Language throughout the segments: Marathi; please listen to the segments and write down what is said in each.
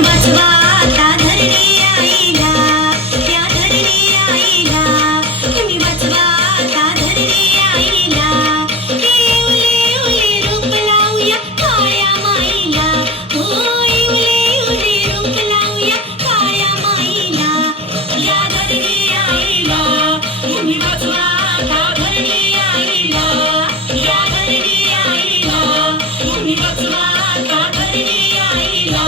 वाचवा त्या धरणी आईला, त्या धरणी आईला. तुम्ही वाचवा त्या धरणी आईला. इवले उले रूप लावूया काळ्या माईला. हो इवले उले रूप लावूया काळ्या माईला. या धरणी आईला तुम्ही वाचवा त्या धरणी आईला. या धरणी आईला तुम्ही वाचवा त्या धरणी आईला.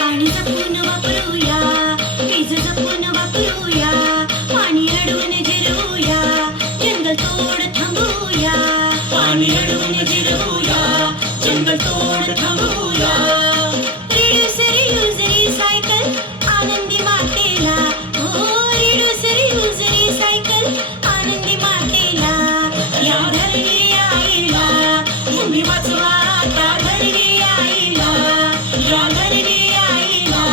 पाणी जपून वापरूया, वीज जपून वापरूया, पाणी अडवून जिरवूया, जंगल तोड थांबवूया. पाणी अडवून जिरवूया, जंगल तोड थांबवूया. रिड्यूस रियूज रिसायकल आनंदी मातेला. हो रिड्यूस रियूज रिसायकल आनंदी मातेला. या धरणी आईला तुम्ही वाचवा त्या धरणी आईला. या धरणी आईला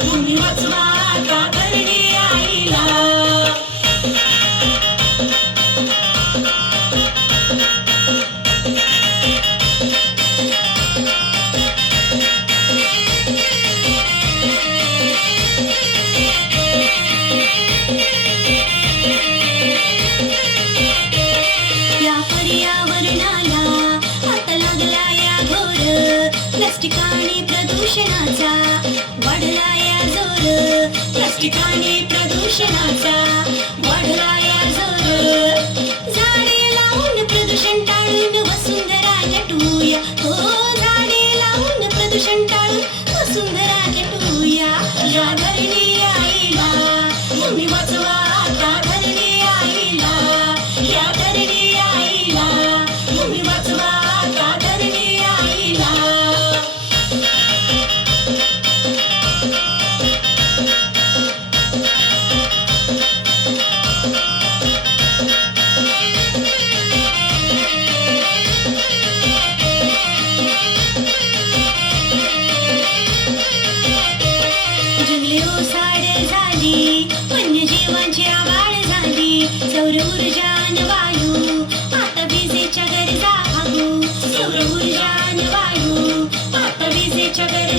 तुम्ही वाचवा त्या धरणी आईला. या पर्यावरणाला आता लागला या घोर, प्लास्टिक आणि प्रदूषणाचा वाढला या जोर. प्लास्टिक आणि प्रदूषणाचा वाढला या जोर. झाडे लावून प्रदूषण टाळून वसुंधरा नटूया. हो झाडे लावून प्रदूषण टाळून वसुंधरा नटूया. या धरणी आईला तुम्ही वाचवा त्या धरणी आईला. या धरणी आईला तुम्ही वाचवा त्या धरणी आईला. जंगले ओसाड झाली, वन्यजीवांची आवाळ झाली. सौर ऊर्जा आणि वायू आता विजेच्या गरजा भागू. सौर ऊर्जा आणि वायू आता विजेच्या गरजा